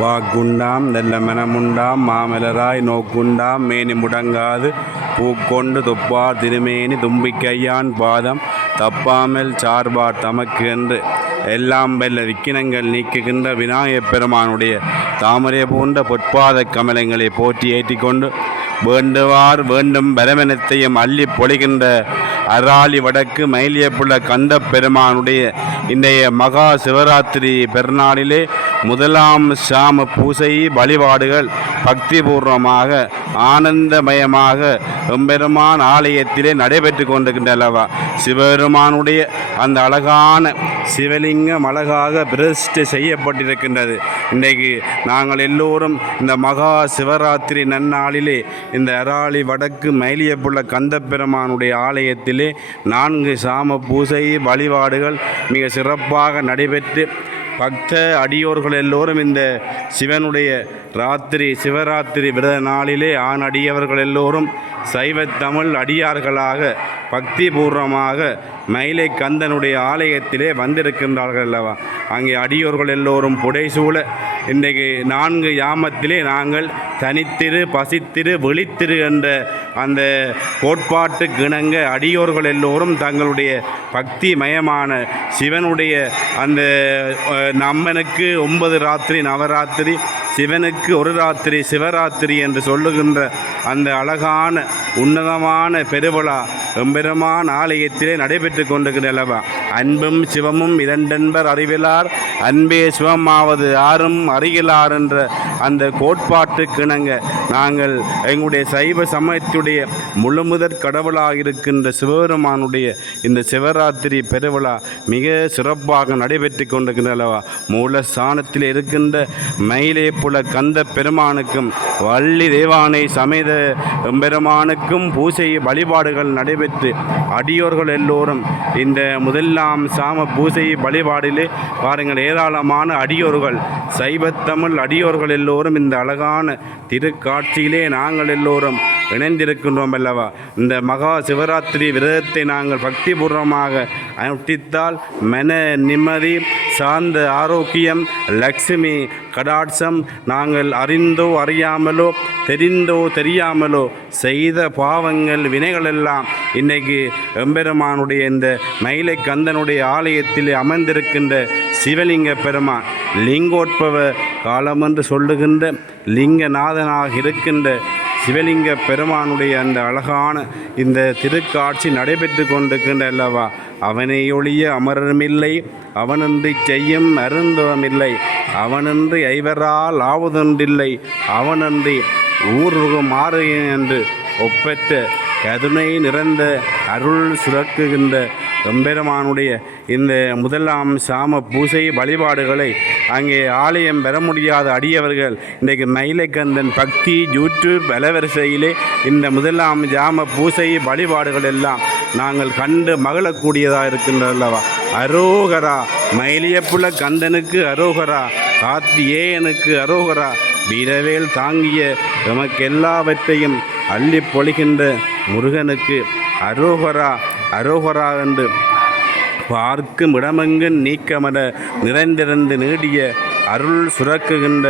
வாக்குண்டாம் நல்ல மனமுண்டாம் மாமலராய் நோக்குண்டாம் மேனி முடங்காது பூக்கொண்டு துப்பார் திருமேனி தும்பிக்கையான் பாதம் தப்பாமல் சார்பார் தமக்கு என்று எல்லாம் வெல்ல விக்கினங்கள் நீக்குகின்ற விநாயகப் பெருமானுடைய தாமரை போன்ற பொற்பாத கமலங்களை போற்றி ஏற்றிக்கொண்டு வேண்டுவார் வேண்டும் பரமனத்தையும் அள்ளி பொழிகின்ற அராலி வடக்கு மயிலியப்புள்ள கந்த பெருமானுடைய இன்றைய மகா சிவராத்திரி பெருநாளிலே முதலாம் சாம பூசை வழிபாடுகள் பக்திபூர்வமாக ஆனந்தமயமாக எம்பெருமான் ஆலயத்திலே நடைபெற்று கொண்டிருக்கின்றனவா. சிவபெருமானுடைய அந்த அழகான சிவலிங்கம் அழகாக பிரதிஷ்டை செய்யப்பட்டிருக்கின்றது. இன்றைக்கு நாங்கள் எல்லோரும் இந்த மகா சிவராத்திரி நன்னாளிலே இந்த அராலி வடக்கு மயிலியப்புள்ள கந்தப்பெருமானுடைய ஆலயத்திலே 4 சாம பூசை வழிபாடுகள் மிக சிறப்பாக நடைபெற்று பக்த அடியோர்கள் எல்லோரும் இந்த சிவனுடைய சிவராத்திரி விரத நாளிலே அடியவர்கள் எல்லோரும் சைவத்தமிழ் அடியார்களாக பக்திபூர்வமாக மயிலை கந்தனுடைய ஆலயத்திலே வந்திருக்கின்றார்கள் அல்லவா. அங்கே அடியோர்கள் எல்லோரும் புடைசூழ இன்றைக்கு 4 யாமத்திலே நாங்கள் தனித்திரு பசித்திரு விழித்திரு என்ற அந்த கோட்பாட்டுக்கு இணங்க அடியோர்கள் எல்லோரும் தங்களுடைய பக்தி மயமான சிவனுடைய அந்த நம்மனுக்கு 9 ராத்திரி நவராத்திரி, சிவனுக்கு 1 ராத்திரி சிவராத்திரி என்று சொல்லுகின்ற அந்த அழகான உன்னதமான பெருவிழா எம்பெருமான் ஆலயத்திலே நடைபெற்று கொண்டிருக்கிறல்லவா. அன்பும் சிவமும் இரண்டென்பர் அறிவிலார், அன்பே சிவமாவது யாரும் அறிகிறார் என்ற அந்த கோட்பாட்டுக்கு இணங்க நாங்கள் எங்களுடைய சைவ சமயத்துடைய முழுமுதற் கடவுளாக இருக்கின்ற சிவபெருமானுடைய இந்த சிவராத்திரி பெருவிழா மிக சிறப்பாக நடைபெற்று கொண்டிருக்கின்றனவா. மூலஸ்தானத்தில் இருக்கின்ற மயிலே புல கந்த பெருமானுக்கும் வள்ளி தேவானை சமேத எம்பெருமானுக்கும் பூசை வழிபாடுகள் நடைபெற்று அடியோர்கள் எல்லோரும் இந்த முதலாம் சாம பூசை வழிபாடிலே பாருங்கள் ஏராளமான அடியோர்கள் சைவத்தமிழ் அடியோர்கள் எல்லோரும் இந்த அழகான திருக்காட்சியிலே நாங்கள் எல்லோரும் இணைந்திருக்கின்றோம் அல்லவா. இந்த மகா சிவராத்திரி விரதத்தை நாங்கள் பக்திபூர்வமாக அனுஷ்டித்தால் மன நிம்மதி, சார்ந்த ஆரோக்கியம், லக்ஷ்மி கடாட்சம், நாங்கள் அறிந்தோ அறியாமலோ தெரிந்தோ தெரியாமலோ செய்த பாவங்கள் வினைகளெல்லாம் இன்றைக்கு எம்பெருமானுடைய இந்த மயிலை கந்தனுடைய ஆலயத்தில் அமர்ந்திருக்கின்ற சிவலிங்க பெருமான் லிங்கோத்பவ காலம் என்று சொல்லுகின்ற லிங்கநாதனாக இருக்கின்ற சிவலிங்க பெருமானுடைய அந்த அழகான இந்த திருக்காட்சி நடைபெற்று கொண்டிருக்கின்ற அல்லவா. அவனை ஒழிய அமரமில்லை, அவனின்றி செய்யும் அருந்தவமில்லை, அவனின்றி ஐவரால் ஆவதொன்றில்லை, அவனின்றி ஊர்வகம் மாறு என்று ஒப்பற்ற கருணை நிறைந்த அருள் சுரக்குகின்ற எம்பெருமானுடைய இந்த முதலாம் சாம பூசை வழிபாடுகளை அங்கே ஆலயம் பெற முடியாத அடியவர்கள் இன்றைக்கு மயிலைக்கந்தன் பக்தி யூடியூப் அலவரிசையிலே இந்த முதலாம் ஜாம பூசை வழிபாடுகள் எல்லாம் நாங்கள் கண்டு மகிழக்கூடியதாக இருக்கின்றல்லவா. அரோகரா, மயிலியப்புல கந்தனுக்கு அரோகரா, கார்த்தியேயனுக்கு அரோகரா, வீரவேல் தாங்கிய நமக்கு எல்லாவற்றையும் அள்ளி பொழிகின்ற முருகனுக்கு அரோகரா அரோகரா என்று பார்க்கும் இடமெங்கு நீக்கமட நிறைந்திருந்து நீடிய அருள் சுரக்குகின்ற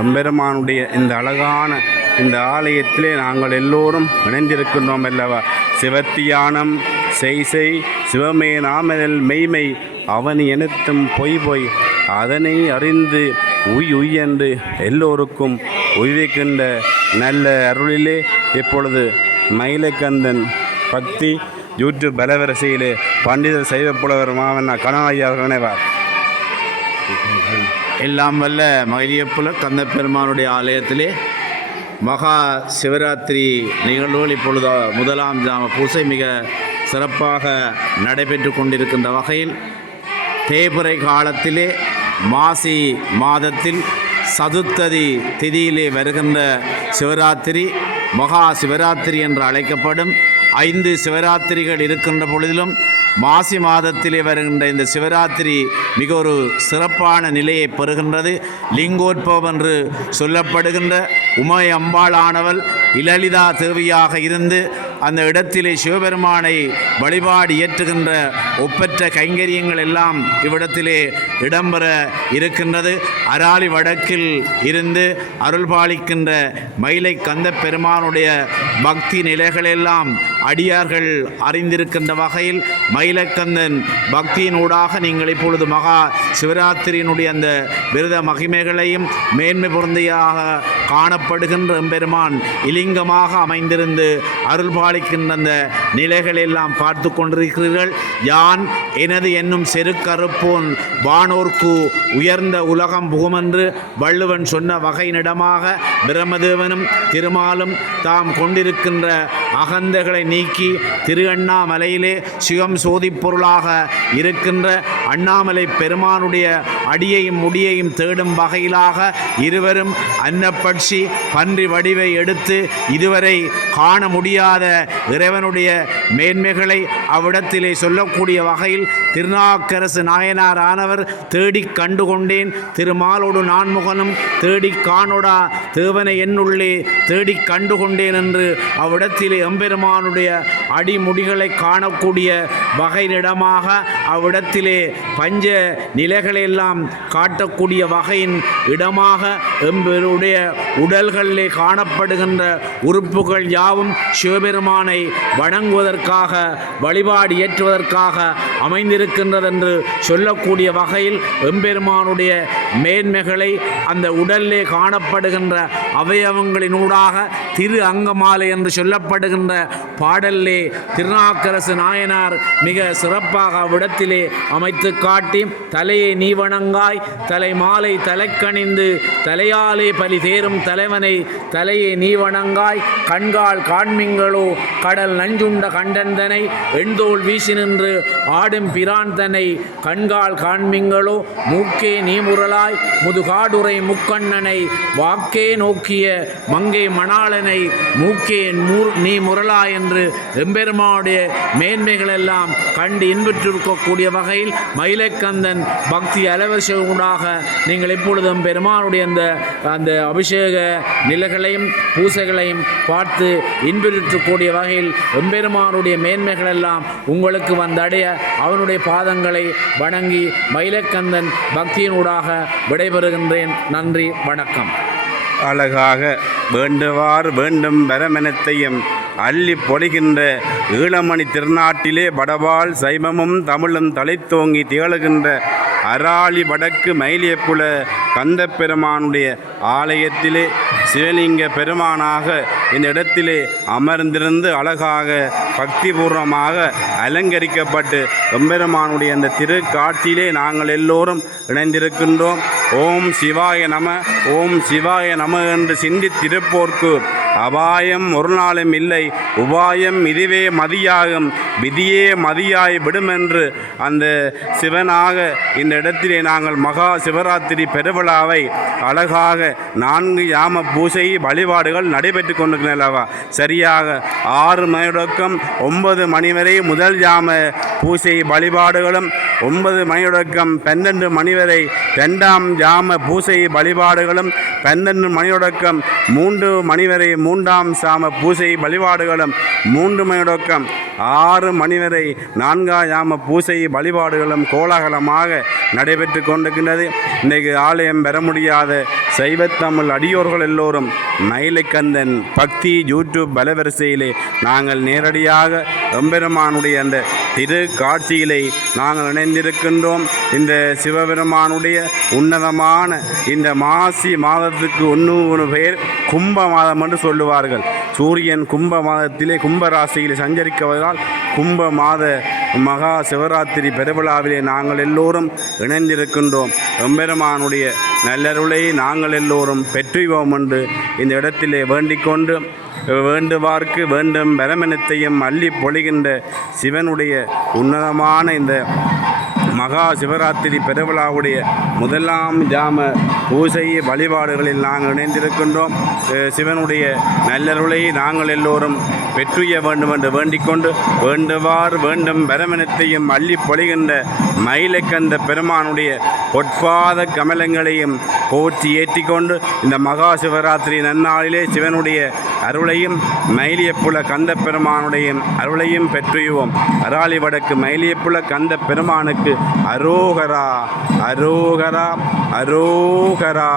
எம்பெருமானுடைய இந்த அழகான இந்த ஆலயத்திலே நாங்கள் எல்லோரும் இணைந்திருக்கின்றோம் அல்லவா. சிவத்தியானம் செய் சிவமே நாமனில் மெய்மை அவன் எனத்தும் பொய் அதனை அறிந்து உய் என்று எல்லோருக்கும் உய்விக்கின்ற நல்ல அருளிலே இப்பொழுது மயிலைக்கந்தன் பக்தி யூடியூப் பலவரிசையிலே பண்டிதர் சைவப்புலவர் மாவண்ணா கணவாய் நினைவார். எல்லாம் வல்ல மயிலியப்புல கந்த பெருமானுடைய ஆலயத்திலே மகா சிவராத்திரி நிகழ்வுகள் இப்பொழுது முதலாம் ஜாம பூசை மிக சிறப்பாக நடைபெற்று கொண்டிருக்கின்ற வகையில் தேய்பிறை காலத்திலே மாசி மாதத்தில் சதுர்த்ததி திதியிலே வருகின்ற சிவராத்திரி மகா சிவராத்திரி என்று அழைக்கப்படும். 5 சிவராத்திரிகள் இருக்கின்ற பொழுதிலும் மாசி மாதத்திலே வருகின்ற இந்த சிவராத்திரி மிக ஒரு சிறப்பான நிலையை பெறுகின்றது. லிங்கோத்பவம் என்று சொல்லப்படுகின்ற உமை அம்பாளானவள் இலலிதா தேவியாக இருந்து அந்த இடத்திலே சிவபெருமானை வழிபாடு இயற்றுகின்ற ஒப்பற்ற கைங்கரியங்கள் எல்லாம் இவ்விடத்திலே இடம்பெற இருக்கின்றது. அராலி வடக்கில் இருந்து அருள்பாலிக்கின்ற மயிலை கந்த பெருமானுடைய பக்தி நிலைகளெல்லாம் அடியார்கள் அறிந்திருக்கின்ற வகையில் மயிலக்கந்தன் பக்தியினூடாக நீங்கள் இப்பொழுது மகா சிவராத்திரியினுடைய அந்த விரத மகிமைகளையும் மேன்மை பொருந்தியாக காணப்படுகின்ற எம்பெருமான் இலிங்கமாக அமைந்திருந்து அருள்பாலிக்கின்ற அந்த நிலைகளெல்லாம் பார்த்து கொண்டிருக்கிறீர்கள். யான் எனது என்னும் செருக்கறுப்போன் வானோர்க்கு உயர்ந்த உலகம் புகுமென்று வள்ளுவன் சொன்ன வகையினிடமாக பிரம்மதேவனும் திருமாலும் தாம் கொண்டிருக்கின்ற அகந்தைகளை நீக்கி திரு அண்ணாமலையிலே சிவம் சோதிப் பொருளாக இருக்கின்ற அண்ணாமலை பெருமானுடைய அடியையும் முடியையும் தேடும் வகையிலாக இருவரும் அன்னப்பட்சி பன்றி வடிவை எடுத்து இதுவரை காண முடியாத இறைவனுடைய மேன்மைகளை அவ்விடத்திலே சொல்லக்கூடிய வகையில் திருநாக்கரசு நாயனார் ஆனவர் தேடி கண்டு கொண்டேன் திருமாலோடு நான்முகனும் தேடி காணொடா தேவனை என்னுள்ளே தேடி கண்டு கொண்டேன் என்று அவ்விடத்திலே எம்பெருமானுடைய அடிமுடிகளை காணக்கூடிய வகையினிடமாக அவ்விடத்திலே பஞ்ச நிலைகளெல்லாம் காட்டக்கூடிய வகையின் இடமாக எம்பெருடைய உடல்களிலே காணப்படுகின்ற உறுப்புகள் யாவும் சிவபெருமானை வணங்குவதற்காக வழிபாடு ஏற்றுவதற்காக அமைந்திருக்கின்றது என்று சொல்லக்கூடிய வகையில் எம்பெருமானுடைய மேன்மைகளை அந்த உடலிலே காணப்படுகின்ற அவயவங்களினூடாக திரு அங்கமாலை என்று சொல்லப்படுகின்ற பாடலிலே திருநாக்கரசு நாயனார் மிக சிறப்பாக அவ்விடத்திலே அமைத்து காட்டி தலையை நீ வணங்காய் தலை மாலை தலைக்கணிந்து தலையாலே பலி தேரும் தலைவனை தலையை நீ வணங்காய் கண்கால் காண்மிங்களோ கடல் நஞ்சுண்ட கண்டந்தனை எண்தோள் வீசி நின்று ஆடும் பிரான் தன்னை கண்கால் காண்மிங்களோ மூக்கே நீ முரலாய் முதுகாடுரை முக்கண்ணனை வாக்கே நோக்கிய மங்கை மணாளனை மூக்கே நீ முரலாய் என்று எம்பெருமானுடைய மேன்மைகள் எல்லாம் கண்டு இன்பற்றிருக்கக்கூடிய வகையில் மயிலைக்கந்தன் பக்தி அலவரிசையூடாக நீங்கள் எப்பொழுதும் பெருமானுடைய அந்த அபிஷேக நிலைகளையும் பூசைகளையும் பார்த்து இன்பற்றிருக்கக்கூடிய வகையில் எம்பெருமானுடைய மேன்மைகள் எல்லாம் உங்களுக்கு வந்தடைய அவனுடைய பாதங்களை வணங்கி மயிலைக்கந்தன் பக்தியினூடாக விடைபெறுகின்றேன். நன்றி, வணக்கம். அழகாக வேண்டுவார் வேண்டும் வரமெனத்தையும் அள்ளி பொழிகின்ற ஈழமணி திருநாட்டிலே வடவாள் சைவமும் தமிழும் தலைத்தோங்கி திகழ்கின்ற அராலி வடக்கு மயிலியப்புல கந்தப்பெருமானுடைய ஆலயத்திலே சிவலிங்க பெருமானாக இந்த இடத்திலே அமர்ந்திருந்து அழகாக பக்திபூர்வமாக அலங்கரிக்கப்பட்டு எம்பெருமானுடைய அந்த திருக்காட்சியிலே நாங்கள் எல்லோரும் இணைந்திருக்கின்றோம். ஓம் சிவாய நம, ஓம் சிவாய நம என்று சிந்தித்திருப்போர்க்கு அபாயம் ஒரு நாளும் இல்லை, உபாயம் இதுவே மதியாகும், விதியே மதியாய் விடுமென்று அந்த சிவனாக இந்த இடத்திலே நாங்கள் மகா சிவராத்திரி பெருவிழாவை அழகாக 4 யாம பூசை வழிபாடுகள் நடைபெற்று கொண்டிருக்கிறனவா. சரியாக 6 மணி தொடக்கம் 9 மணி வரை முதல் யாம பூசை வழிபாடுகளும் 9 மணி தொடக்கம் 12 மணி வரை 2ஆம் யாம பூசை வழிபாடுகளும் 12 மணி தொடக்கம் 3 மணி வரை 3ஆம் சாம பூசை வழிபாடுகளும் 3 மணி தொடக்கம் 6 மணி வரை 4ஆம் யாம பூசை வழிபாடுகளும் கோலாகலமாக நடைபெற்று கொண்டிருக்கின்றது. இன்றைக்கு ஆலயம் பெற முடியாத சைவத்தமிழ் அடியோர்கள் எல்லோரும் மயிலைக்கந்தன் பக்தி யூடியூப் வலைவரிசையிலே நாங்கள் நேரடியாக எம்பெருமானுடைய அந்த திரு காட்சியிலே நாங்கள் இணைந்திருக்கின்றோம். இந்த சிவபெருமானுடைய உன்னதமான இந்த மாசி மாதத்துக்கு 1 பேர் கும்ப மாதம் என்று சொல்லுவார்கள். சூரியன் கும்ப மாதத்திலே கும்ப ராசியில் சஞ்சரிக்குவதால் கும்ப மாத மகா சிவராத்திரி பெருவிழாவிலே நாங்கள் எல்லோரும் இணைந்திருக்கின்றோம். எம்பெருமானுடைய நல்லருளை நாங்கள் எல்லோரும் பெற்றுவோம் என்று இந்த இடத்திலே வேண்டிக்கொண்டு வேண்டுவார்க்கு வேண்டும் வரமெனத்தையும் அள்ளி பொழிகின்ற சிவனுடைய உன்னதமான இந்த மகா சிவராத்திரி பெருவிழாவுடைய முதலாம் ஜாம பூசை வழிபாடுகளில் நாங்கள் இணைந்திருக்கின்றோம். சிவனுடைய நல்லருளை நாங்கள் எல்லோரும் பெற்றுய வேண்டும் என்று வேண்டிக்கொண்டு வேண்டுவார் வேண்டும் வரமெனத்தையும் அள்ளி பொழிகின்ற மயிலைக்கந்த பெருமானுடைய பொற்பாத கமலங்களையும் போற்றி ஏற்றிக்கொண்டு இந்த மகா சிவராத்திரி நன்னாளிலே சிவனுடைய அருளையும் மயிலியப்புல கந்த பெருமானுடைய அருளையும் பெற்றுவோம். அராலி வடக்கு மயிலியப்புல கந்த பெருமானுக்கு அரோகரா அரோகரா அரோகரா.